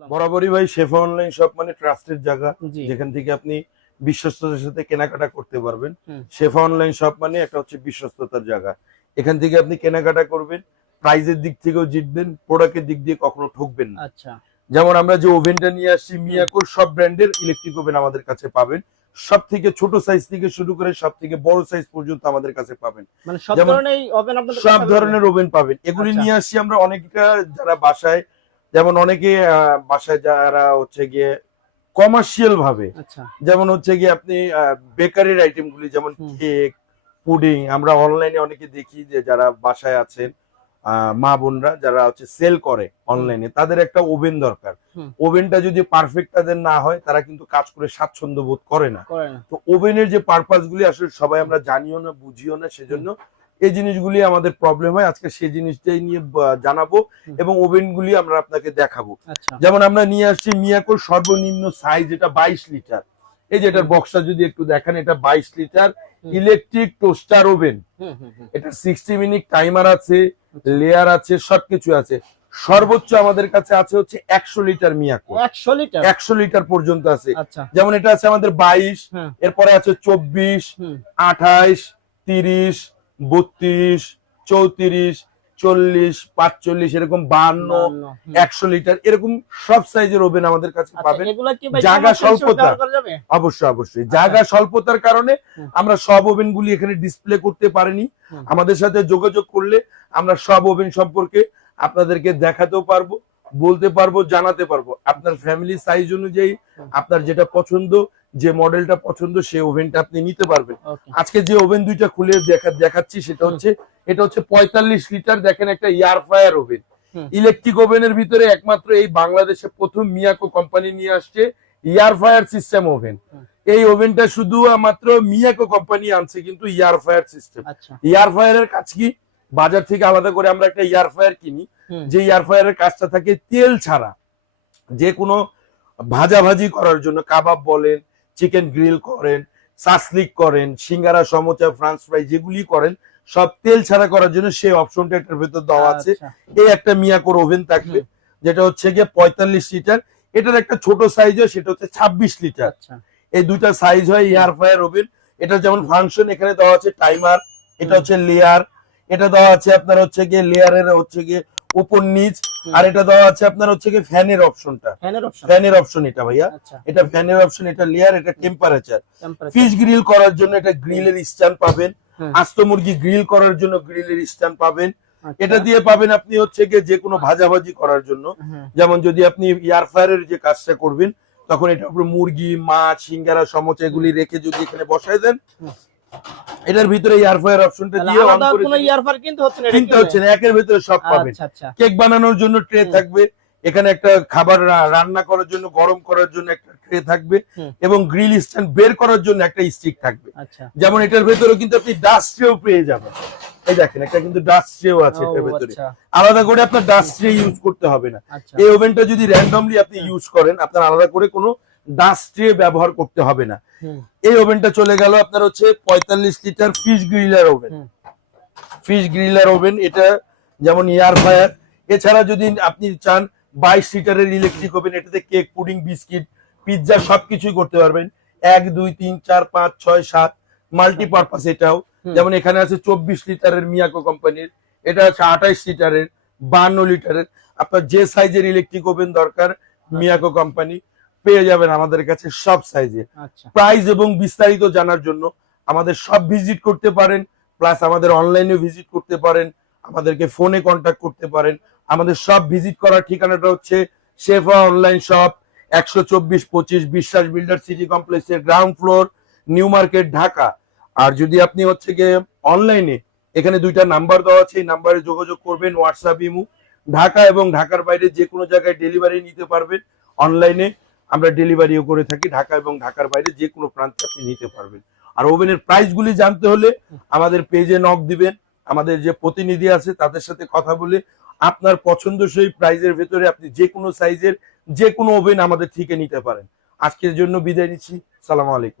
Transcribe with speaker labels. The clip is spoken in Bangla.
Speaker 1: বরাবরই ভাই শেফা অনলাইন শপ মানে ট্রাস্টের জায়গা যেখান থেকে আপনি বিশ্বস্ততার সাথে কেনাকাটা করতে পারবেন। শেফা অনলাইন শপ মানে একটা হচ্ছে বিশ্বস্ততার জায়গা। এখান থেকে আপনি কেনাকাটা করবেন প্রাইজের দিক থেকেও জিতবেন প্রোডাক্টের দিক দিয়ে কখনো ঠকবেন না।
Speaker 2: আচ্ছা।
Speaker 1: যেমন আমরা যে ওভেনটা নিয়ে আসছি মিয়াকোর সব ব্র্যান্ডের ইলেকট্রিক ওভেন আমাদের কাছে পাবেন। সব থেকে ছোট সাইজ থেকে শুরু করে সব থেকে বড় সাইজ পর্যন্ত আমাদের কাছে পাবেন।
Speaker 2: মানে সব ধরনের ওভেন আপনাদের
Speaker 1: সব ধরনের ওভেন পাবেন। এগুলি
Speaker 2: আচ্ছা।
Speaker 1: নিয়ে আসছি আমরা অনেকটা যারা বাসায় যেমন অনেকে বাসায় যারা হচ্ছে গিয়ে কমার্শিয়াল ভাবে
Speaker 2: আচ্ছা।
Speaker 1: যেমন হচ্ছে গিয়ে আপনি বেকারির আইটেম গুলি যেমন কেক পুডিং আমরা অনলাইনে অনেকে দেখি যে যারা বাসায় আছেন মা বোনরা যারা হচ্ছে সেল করে অনলাইনে তাদের একটা ওভেন দরকার। ওভেনটা যদি পারফেক্ট তাদের না হয় তারা কিন্তু কাজ করে স্বাচ্ছন্দ্য বোধ করে না।
Speaker 2: করে না।
Speaker 1: তো ওভেনের যে পারপাস গুলি আসলে সবাই আমরা জানিও না বুঝিও না সেজন্য এই জিনিসগুলি আমাদের প্রবলেম হয়। আজকে সেই জিনিসটাই নিয়ে জানাব এবং ওভেন গুলি আমরা আপনাকে দেখাবো।
Speaker 2: আচ্ছা।
Speaker 1: যেমন আমরা নিয়ে আসছি মিয়াকোর সর্বনিম্ন সাইজ এটা বাইশ লিটার। এই যে এটার বক্সটা যদি একটু দেখেন এটা বাইশ লিটার ইলেকট্রিক টোস্টার ওভেন এটা সিক্সটি মিনিট টাইমার আছে লেয়ার আছে সবকিছু আছে। সর্বোচ্চ আমাদের কাছে আছে হচ্ছে একশো লিটার মিয়াকো।
Speaker 2: একশো লিটার?
Speaker 1: একশো লিটার পর্যন্ত আছে।
Speaker 2: আচ্ছা।
Speaker 1: যেমন এটা আছে আমাদের বাইশ এরপরে আছে চব্বিশ আঠাইশ তিরিশ বত্রিশ চৌত্রিশ চল্লিশ পাঁচচল্লিশ এরকম বান্ন একশো লিটার এরকম সব সাইজের ওভেন আমাদের কাছে
Speaker 2: আচ্ছা,
Speaker 1: পাবেন। জায়গা স্বল্পতা। অবশ্যই অবশ্যই। জায়গা স্বল্পতার কারণে আমরা সব ওভেন গুলি এখানে ডিসপ্লে করতে পারিনি। আমাদের সাথে যোগাযোগ করলে আমরা সব ওভেন সম্পর্কে আপনাদেরকে দেখাতেও পারব বলতে পারব জানাতে পারব। আপনার ফ্যামিলি সাইজ অনুযায়ী আপনার যেটা পছন্দ যে মডেলটা পছন্দ সেই ওভেনটা আপনি নিতে পারবেন। আজকে যে ওভেন দুইটা খুলে দেখা দেখাচ্ছি সেটা হচ্ছে এটা হচ্ছে পঁয়তাল্লিশ লিটার দেখেন একটা এয়ার ফায়ার ওভেন। ইলেকট্রিক ওভেনের ভিতরে একমাত্র এই বাংলাদেশে প্রথম মিয়াকো কোম্পানি নিয়ে আসছে এয়ার ফায়ার সিস্টেম ওভেন। এই ওভেনটা শুধু মাত্র মিয়াকো কোম্পানি আনছে কিন্তু এয়ার ফায়ার সিস্টেম।
Speaker 2: আচ্ছা।
Speaker 1: এয়ার ফায়ারের কাজ কি? বাজার থেকে আলাদা করে আমরা একটা এয়ার ফায়ার কিনি যে এয়ার ফায়ারের কাজটা থাকে তেল ছাড়া। যে কোনো ভাজাভাজি করার জন্য কাবাব বলেন চিকেন গ্রিল করেন সাসলিক করেন সিঙ্গারা সমোচা ফ্রান্স ফ্রাই যেগুলি করেন সব তেল ছাড়া করার জন্য সেই অপশনটা এটার ভেতর দেওয়া আছে।
Speaker 2: আচ্ছা,
Speaker 1: এই একটা মিয়াকোর ওভেন থাকবে যেটা হচ্ছে গিয়ে পঁয়তাল্লিশ লিটার। এটার একটা ছোট সাইজ হয় সেটা হচ্ছে ছাব্বিশ লিটার।
Speaker 2: আচ্ছা।
Speaker 1: এই দুইটা সাইজ হয় এয়ার ফ্রায়ার ওভেন এটা যেমন ফাংশন এখানে দেওয়া আছে টাইমার এটা হচ্ছে লেয়ার এটা দেওয়া আছে আপনার হচ্ছে গিয়ে লেয়ারের হচ্ছে গিয়ে উপর নিচ। আর এটা দেওয়া আছে আপনার হচ্ছে কি ফ্যানের অপশনটা।
Speaker 2: ফ্যানের অপশন।
Speaker 1: ফ্যানের অপশন এটা ভাইয়া।
Speaker 2: আচ্ছা।
Speaker 1: এটা ফ্যানের অপশন এটা লেয়ার এটা টেম্পারেচার ফিশ গ্রিল করার জন্য এটা গ্রিলের স্ট্যান্ড পাবেন। আস্ত মুরগি গ্রিল করার জন্য গ্রিলের স্ট্যান্ড পাবেন।
Speaker 2: আচ্ছা,
Speaker 1: এটা দিয়ে পাবেন আপনি হচ্ছে গিয়ে যে কোনো ভাজাভাজি করার জন্য। যেমন যদি আপনি এয়ার ফায়ারের যে কাজটা করবেন তখন এটা মুরগি মাছ সিঙ্গারা সমোচা এগুলি রেখে যদি এখানে বসায় দেন। এটার ভিতরে এয়ার ফায়ার অপশনটা দিয়ে অন করে
Speaker 2: কোনো
Speaker 1: দিলে
Speaker 2: ইয়ারফার কিনতে হচ্ছে না
Speaker 1: কিনতে হচ্ছে না একের ভিতরে সব পাবেন।
Speaker 2: আচ্ছা। আচ্ছা
Speaker 1: কেক বানানোর জন্য ট্রে থাকবে এখানে একটা খাবার রান্না করার জন্য গরম করার জন্য একটা ট্রে থাকবে এবং গ্রিল স্ট্যান্ড বের করার জন্য একটা স্টিক থাকবে।
Speaker 2: আচ্ছা।
Speaker 1: যেমন এটার ভেতরে কিন্তু আপনি ডাস্ট ট্রেও পেয়ে যাবেন। এই দেখেন একটা কিন্তু ডাস্ট ট্রেও আছে এটার ভেতরে।
Speaker 2: আচ্ছা।
Speaker 1: আলাদা করে আপনার ডাস্ট ট্রে ইউজ করতে হবে না।
Speaker 2: আচ্ছা।
Speaker 1: এই ওভেনটা যদি র্যান্ডমলি আপনি ইউজ করেন আপনার আলাদা করে কোনো ট্রে ব্যবহার করতে হবে না। এই ওভেনটা চলে গেল আপনার হচ্ছে পঁয়তাল্লিশ litre fish griller oven. Fish griller oven এটা যেমন এয়ার ফায়ার এছাড়া যদি আপনি চান বাইশ লিটারের ইলেকট্রিক ওভেন এটাতে কেক পুডিং বিস্কিট পিৎজা সবকিছুই করতে পারবেন। এক দুই তিন চার পাঁচ ছয় সাত মাল্টিপারপাস এটাও। যেমন এখানে আছে চব্বিশ লিটারের মিয়াকো কোম্পানির এটা আছে আঠাইশ লিটারের বান্ন লিটারের। আপনার যে সাইজের ইলেকট্রিক ওভেন দরকার মিয়াকো কোম্পানি পেয়ে যাবেন আমাদের কাছে সব সাইজের
Speaker 2: আচ্ছা।
Speaker 1: প্রাইস এবং বিস্তারিত জানার জন্য আমাদের সব ভিজিট করতে পারেন প্লাস আমাদের অনলাইনে ভিজিট করতে পারেন আমাদেরকে ফোনে কন্ট্যাক্ট করতে পারেন। আমাদের সব ভিজিট করার ঠিকানাটা হচ্ছে শেফা অনলাইন শপ একশো চব্বিশ পঁচিশ বিশ্বাস বিল্ডার সিটি কমপ্লেক্সের ground floor new market Dhaka. আর যদি আপনি হচ্ছে গিয়ে অনলাইনে এখানে দুইটা নাম্বার দেওয়া আছে এই নাম্বারে যোগাযোগ করবেন হোয়াটসঅ্যাপ ইমু ঢাকা এবং ঢাকার বাইরে যে কোনো জায়গায় ডেলিভারি নিতে পারবেন অনলাইনে আমরা ডেলিভারিও করে থাকি ঢাকা এবং ঢাকার বাইরে যে কোনো প্রান্তে আপনি নিতে পারবেন। আর ওভেনের প্রাইসগুলি জানতে হলে আমাদের পেজে নক দিবেন, আমাদের যে প্রতিনিধি আছে তাদের সাথে কথা বলে আপনার পছন্দসই প্রাইজের ভেতরে আপনি যে কোনো সাইজের যে কোনো ওভেন আমাদের থেকে নিতে পারেন। আজকের জন্য বিদায় নিচ্ছি, সালাম আলাইকুম।